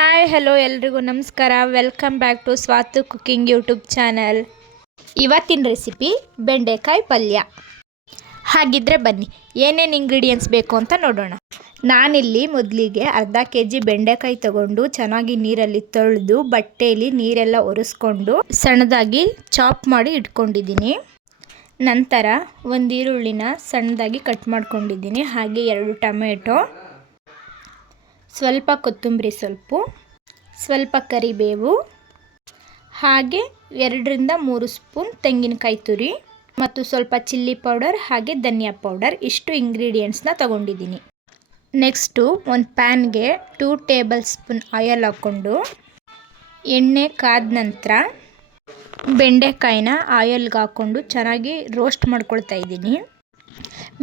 Hi hello ಎಲ್ರಿಗೂ ನಮಸ್ಕಾರ. Welcome back to Swathu cooking YouTube channel. ಇವತ್ತಿನ ರೆಸಿಪಿ ಬೆಂಡೆಕಾಯಿ ಪಲ್ಯ. ಹಾಗಿದ್ರೆ ಬನ್ನಿ ಏನೇನು ಇಂಗ್ರೀಡಿಯೆಂಟ್ಸ್ ಬೇಕು ಅಂತ ನೋಡೋಣ. ನಾನಿಲ್ಲಿ ಮೊದಲಿಗೆ ಅರ್ಧ kg ಬೆಂಡೆಕಾಯಿ ತಗೊಂಡು ಚೆನ್ನಾಗಿ ನೀರಲ್ಲಿ ತೊಳೆದು ಬಟ್ಟೆಯಲ್ಲಿ ನೀರೆಲ್ಲ ಒರೆಸ್ಕೊಂಡು ಸಣ್ಣದಾಗಿ ಚಾಪ್ ಮಾಡಿ ಇಟ್ಕೊಂಡಿದ್ದೀನಿ. ನಂತರ ಒಂದು ಈರುಳ್ಳಿನ ಸಣ್ಣದಾಗಿ ಕಟ್ ಮಾಡ್ಕೊಂಡಿದ್ದೀನಿ. ಹಾಗೆ 2 ಟೊಮೆಟೊ, ಸ್ವಲ್ಪ ಕೊತ್ತಂಬರಿ ಸೊಪ್ಪು, ಸ್ವಲ್ಪ ಕರಿಬೇವು, ಹಾಗೆ 2-3 ಸ್ಪೂನ್ ತೆಂಗಿನಕಾಯಿ ತುರಿ ಮತ್ತು ಸ್ವಲ್ಪ ಚಿಲ್ಲಿ ಪೌಡರ್ ಹಾಗೆ ಧನಿಯಾ ಪೌಡರ್. ಇಷ್ಟು ಇಂಗ್ರೀಡಿಯೆಂಟ್ಸ್ನ ತಗೊಂಡಿದ್ದೀನಿ. ನೆಕ್ಸ್ಟು ಒಂದು ಪ್ಯಾನ್ಗೆ 2 ಟೇಬಲ್ ಸ್ಪೂನ್ ಆಯಿಲ್ ಹಾಕ್ಕೊಂಡು ಎಣ್ಣೆ ಕಾದ ನಂತರ ಬೆಂಡೆಕಾಯಿನ ಆಯಿಲ್ಗೆ ಹಾಕ್ಕೊಂಡು ಚೆನ್ನಾಗಿ ರೋಸ್ಟ್ ಮಾಡ್ಕೊಳ್ತಾ ಇದ್ದೀನಿ.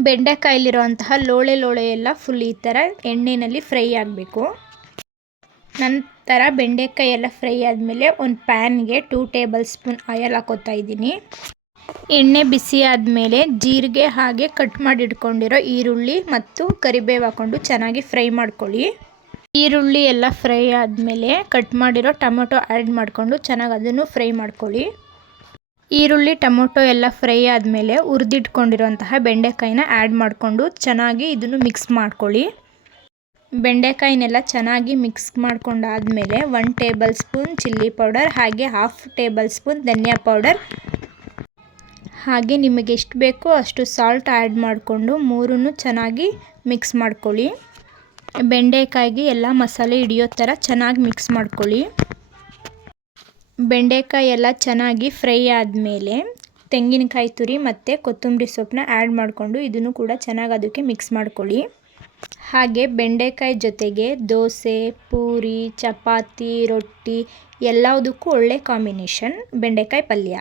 ಬೆಂಡೆಕಾಯಲ್ಲಿರುವಂತಹ ಲೋಳೆ ಎಲ್ಲ ಫುಲ್ ಈ ಥರ ಎಣ್ಣೆಯಲ್ಲಿ ಫ್ರೈ ಆಗಬೇಕು. ನಂತರ ಬೆಂಡೆಕಾಯಿ ಎಲ್ಲ ಫ್ರೈ ಆದಮೇಲೆ ಒಂದು ಪ್ಯಾನ್ಗೆ 2 ಟೇಬಲ್ ಸ್ಪೂನ್ ಆಯಿಲ್ ಹಾಕೋತಾ ಇದ್ದೀನಿ. ಎಣ್ಣೆ ಬಿಸಿ ಆದಮೇಲೆ ಜೀರಿಗೆ ಹಾಗೆ ಕಟ್ ಮಾಡಿ ಇಟ್ಕೊಂಡಿರೋ ಈರುಳ್ಳಿ ಮತ್ತು ಕರಿಬೇವು ಹಾಕ್ಕೊಂಡು ಚೆನ್ನಾಗಿ ಫ್ರೈ ಮಾಡ್ಕೊಳ್ಳಿ. ಈರುಳ್ಳಿ ಎಲ್ಲ ಫ್ರೈ ಆದಮೇಲೆ ಕಟ್ ಮಾಡಿರೋ ಟೊಮೊಟೊ ಆ್ಯಡ್ ಮಾಡಿಕೊಂಡು ಚೆನ್ನಾಗಿ ಅದನ್ನು ಫ್ರೈ ಮಾಡ್ಕೊಳ್ಳಿ. ಈರುಳ್ಳಿ ಟೊಮೊಟೊ ಎಲ್ಲ ಫ್ರೈ ಆದಮೇಲೆ ಹುರಿದಿಟ್ಕೊಂಡಿರುವಂತಹ ಬೆಂಡೆಕಾಯಿನ ಆ್ಯಡ್ ಮಾಡಿಕೊಂಡು ಚೆನ್ನಾಗಿ ಇದನ್ನು ಮಿಕ್ಸ್ ಮಾಡ್ಕೊಳ್ಳಿ. ಬೆಂಡೆಕಾಯಿನೆಲ್ಲ ಚೆನ್ನಾಗಿ ಮಿಕ್ಸ್ ಮಾಡ್ಕೊಂಡಾದಮೇಲೆ 1 ಟೇಬಲ್ ಸ್ಪೂನ್ ಚಿಲ್ಲಿ ಪೌಡರ್ ಹಾಗೆ 1/2 ಟೇಬಲ್ ಸ್ಪೂನ್ ಧನಿಯಾ ಪೌಡರ್ ಹಾಗೆ ನಿಮಗೆ ಎಷ್ಟು ಬೇಕೋ ಅಷ್ಟು ಸಾಲ್ಟ್ ಆ್ಯಡ್ ಮಾಡಿಕೊಂಡು ಮೂರನ್ನು ಚೆನ್ನಾಗಿ ಮಿಕ್ಸ್ ಮಾಡ್ಕೊಳ್ಳಿ. ಬೆಂಡೆಕಾಯಿಗೆ ಎಲ್ಲ ಮಸಾಲೆ ಹಿಡಿಯೋ ಥರ ಚೆನ್ನಾಗಿ ಮಿಕ್ಸ್ ಮಾಡ್ಕೊಳ್ಳಿ. ಬೆಂಡೆಕಾಯಿ ಎಲ್ಲ ಚೆನ್ನಾಗಿ ಫ್ರೈ ಆದಮೇಲೆ ತೆಂಗಿನಕಾಯಿ ತುರಿ ಮತ್ತು ಕೊತ್ತಂಬರಿ ಸೊಪ್ಪನ್ನ ಆ್ಯಡ್ ಮಾಡಿಕೊಂಡು ಇದನ್ನು ಕೂಡ ಚೆನ್ನಾಗಿ ಅದಕ್ಕೆ ಮಿಕ್ಸ್ ಮಾಡ್ಕೊಳ್ಳಿ. ಹಾಗೆ ಬೆಂಡೆಕಾಯಿ ಜೊತೆಗೆ ದೋಸೆ, ಪೂರಿ, ಚಪಾತಿ, ರೊಟ್ಟಿ ಎಲ್ಲದಕ್ಕೂ ಒಳ್ಳೆ ಕಾಂಬಿನೇಷನ್ ಬೆಂಡೆಕಾಯಿ ಪಲ್ಯ.